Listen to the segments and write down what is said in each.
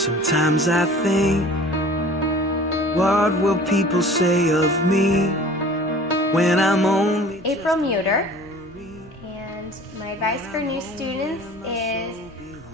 Sometimes I think, what will people say of me when I'm only April Muter, and my advice for new students is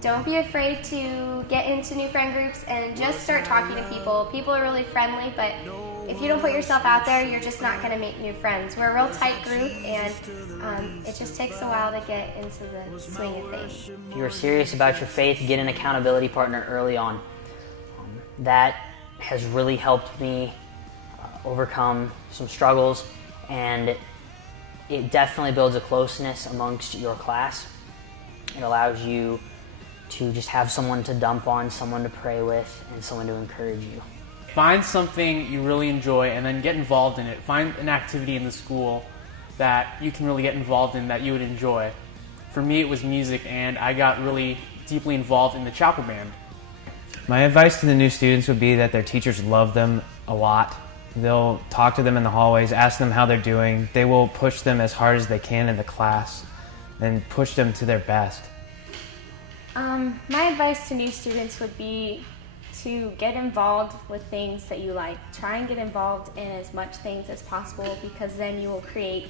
don't be afraid to get into new friend groups and just start talking to people. People are really friendly, but if you don't put yourself out there, you're just not going to make new friends. We're a real tight group, and it just takes a while to get into the swing of things. If you're serious about your faith, get an accountability partner early on. That has really helped me overcome some struggles, and it definitely builds a closeness amongst your class. It allows you to just have someone to dump on, someone to pray with, and someone to encourage you. Find something you really enjoy and then get involved in it. Find an activity in the school that you can really get involved in that you would enjoy. For me, it was music, and I got really deeply involved in the chapel band. My advice to the new students would be that their teachers love them a lot. They'll talk to them in the hallways, ask them how they're doing. They will push them as hard as they can in the class and push them to their best. My advice to new students would be to get involved with things that you like. Try and get involved in as much things as possible, because then you will create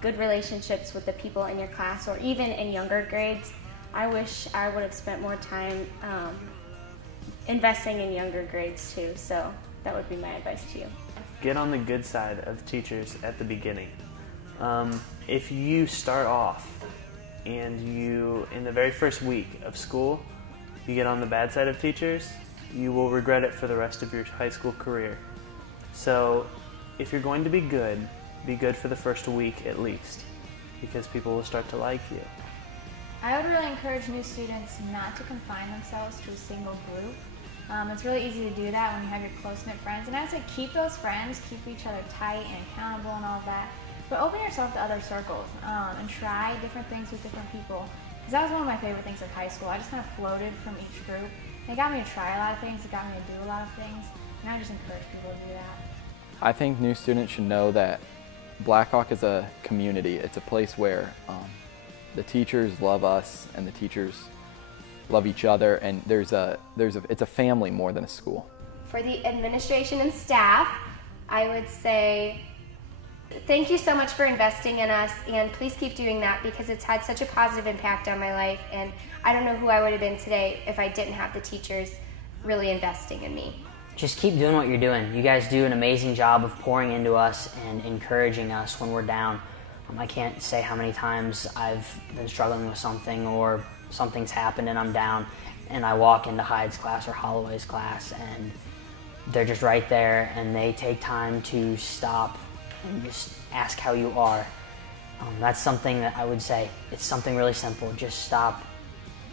good relationships with the people in your class, or even in younger grades. I wish I would have spent more time investing in younger grades too, so that would be my advice to you. Get on the good side of teachers at the beginning. If you start off and you, in the very first week of school, you get on the bad side of teachers, you will regret it for the rest of your high school career. So if you're going to be good for the first week at least, because people will start to like you. I would really encourage new students not to confine themselves to a single group. It's really easy to do that when you have your close-knit friends, and I would say keep those friends, keep each other tight and accountable and all of that, but open yourself to other circles and try different things with different people, because that was one of my favorite things in high school. I just kind of floated from each group. It got me to try a lot of things, it got me to do a lot of things, and I just encourage people to do that. I think new students should know that Blackhawk is a community. It's a place where the teachers love us and the teachers love each other, and it's a family more than a school. For the administration and staff, I would say thank you so much for investing in us, and please keep doing that, because it's had such a positive impact on my life, and I don't know who I would have been today if I didn't have the teachers really investing in me. Just keep doing what you're doing. You guys do an amazing job of pouring into us and encouraging us when we're down. I can't say how many times I've been struggling with something, or something's happened and I'm down, and I walk into Hyde's class or Holloway's class, and they're just right there, and they take time to stop and just ask how you are. That's something that I would say, it's something really simple. Just stop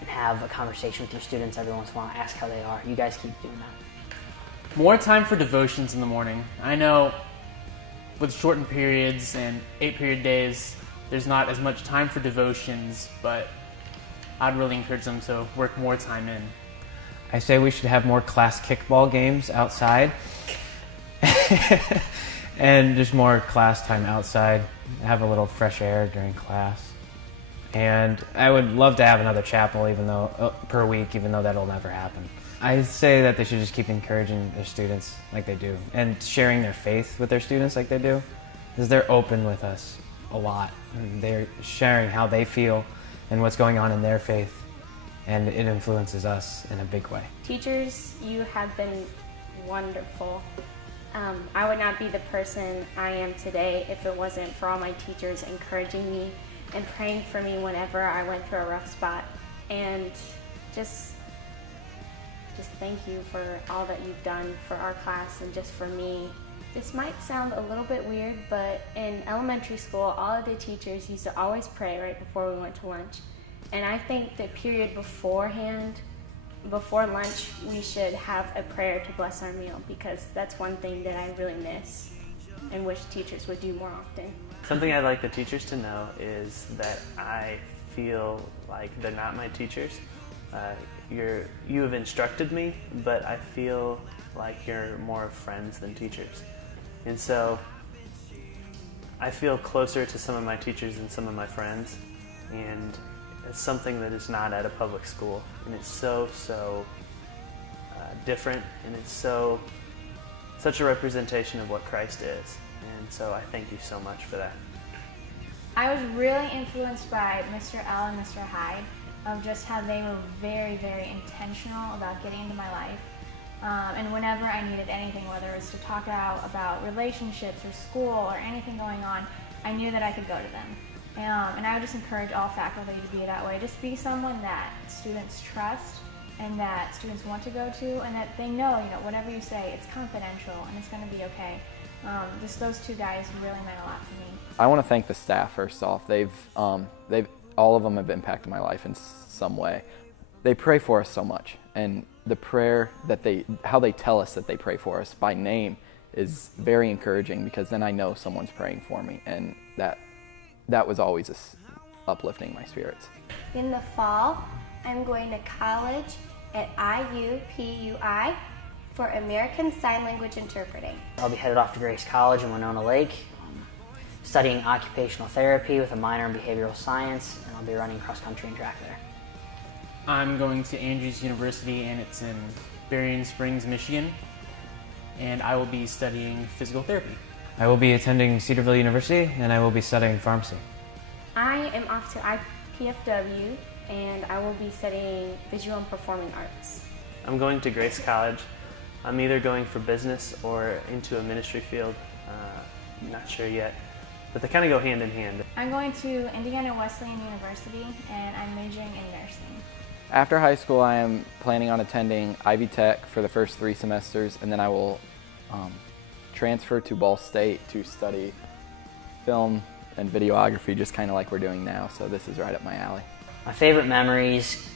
and have a conversation with your students every once in a while. Ask how they are. You guys keep doing that. More time for devotions in the morning. I know with shortened periods and 8-period days, there's not as much time for devotions, but I'd really encourage them to work more time in. I say we should have more class kickball games outside and just more class time outside, have a little fresh air during class. And I would love to have another chapel per week, even though that'll never happen. I say that they should just keep encouraging their students like they do, and sharing their faith with their students like they do, because they're open with us a lot. And they're sharing how they feel and what's going on in their faith, and it influences us in a big way. Teachers, you have been wonderful. I would not be the person I am today if it wasn't for all my teachers encouraging me and praying for me whenever I went through a rough spot. And just thank you for all that you've done for our class and just for me. This might sound a little bit weird, but in elementary school, all of the teachers used to always pray right before we went to lunch. And I think the period beforehand, before lunch, we should have a prayer to bless our meal, because that's one thing that I really miss and wish teachers would do more often. Something I'd like the teachers to know is that I feel like they're not my teachers. You have instructed me, but I feel like you're more friends than teachers. And so I feel closer to some of my teachers than some of my friends, and it's something that is not at a public school, and it's so different, and it's such a representation of what Christ is. And so I thank you so much for that. I was really influenced by Mr. L and Mr. Hyde, of just how they were very, very intentional about getting into my life. And whenever I needed anything, whether it was to talk out about relationships or school or anything going on, I knew that I could go to them. And I would just encourage all faculty to be that way. Just be someone that students trust and that students want to go to, and that they know, whatever you say, it's confidential and it's going to be okay. Just those two guys really meant a lot to me. I want to thank the staff first off. All of them have impacted my life in some way. They pray for us so much, and the prayer how they tell us that they pray for us by name is very encouraging, because then I know someone's praying for me, and that was always uplifting my spirits. In the fall, I'm going to college at IUPUI for American Sign Language Interpreting. I'll be headed off to Grace College in Winona Lake, studying occupational therapy with a minor in behavioral science, and I'll be running cross country and track there. I'm going to Andrews University, and it's in Berrien Springs, Michigan, and I will be studying physical therapy. I will be attending Cedarville University, and I will be studying pharmacy. I am off to IPFW, and I will be studying visual and performing arts. I'm going to Grace College. I'm either going for business or into a ministry field. I'm not sure yet, but they kind of go hand in hand. I'm going to Indiana Wesleyan University, and I'm majoring in nursing. After high school, I am planning on attending Ivy Tech for the first 3 semesters, and then I will transfer to Ball State to study film and videography, just kind of like we're doing now, so this is right up my alley. My favorite memories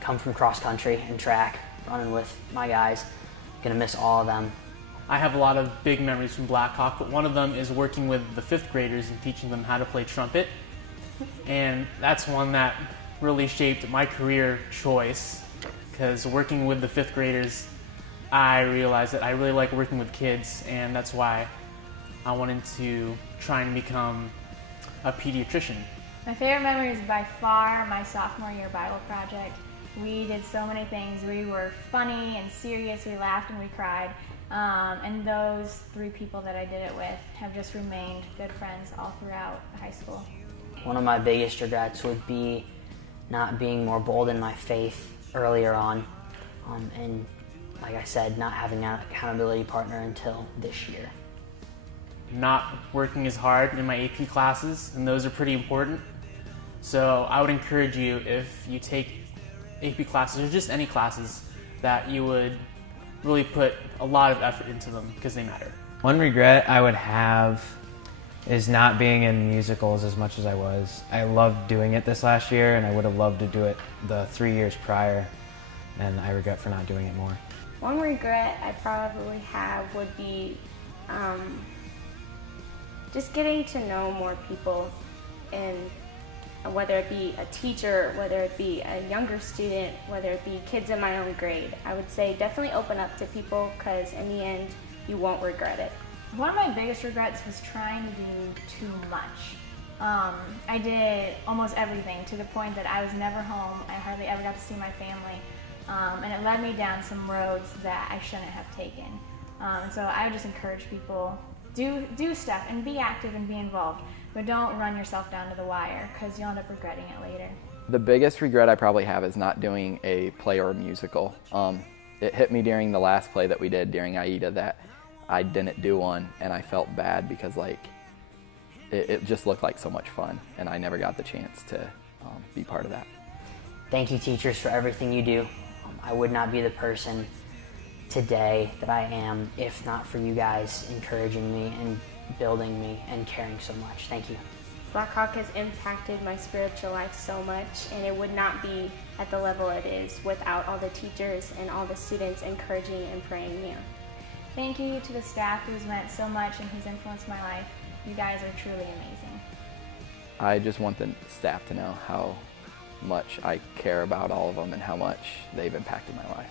come from cross country and track, running with my guys. Gonna miss all of them. I have a lot of big memories from Blackhawk, but one of them is working with the 5th graders and teaching them how to play trumpet. And that's one that really shaped my career choice, because working with the 5th graders, I realized that I really like working with kids, and that's why I wanted to try and become a pediatrician. My favorite memory is by far my sophomore year Bible project. We did so many things. We were funny and serious, we laughed and we cried. And those 3 people that I did it with have just remained good friends all throughout high school. One of my biggest regrets would be not being more bold in my faith earlier on, and like I said, not having an accountability partner until this year. Not working as hard in my AP classes, and those are pretty important. So I would encourage you, if you take AP classes or just any classes, that you would really put a lot of effort into them, because they matter. One regret I would have is not being in musicals as much as I was. I loved doing it this last year, and I would have loved to do it the 3 years prior, and I regret for not doing it more. One regret I probably have would be just getting to know more people, and whether it be a teacher, whether it be a younger student, whether it be kids in my own grade. I would say definitely open up to people, because in the end, you won't regret it. One of my biggest regrets was trying to do too much. I did almost everything, to the point that I was never home. I hardly ever got to see my family. And it led me down some roads that I shouldn't have taken. So I would just encourage people, do stuff and be active and be involved, but don't run yourself down to the wire, because you'll end up regretting it later. The biggest regret I probably have is not doing a play or a musical. It hit me during the last play that we did during AIDA that I didn't do one, and I felt bad, because it just looked like so much fun, and I never got the chance to be part of that. Thank you, teachers, for everything you do. I would not be the person today that I am if not for you guys encouraging me and building me and caring so much. Thank you. Blackhawk has impacted my spiritual life so much, and it would not be at the level it is without all the teachers and all the students encouraging and praying me on. Thank you to the staff who's meant so much and who's influenced my life. You guys are truly amazing. I just want the staff to know how much I care about all of them and how much they've impacted my life.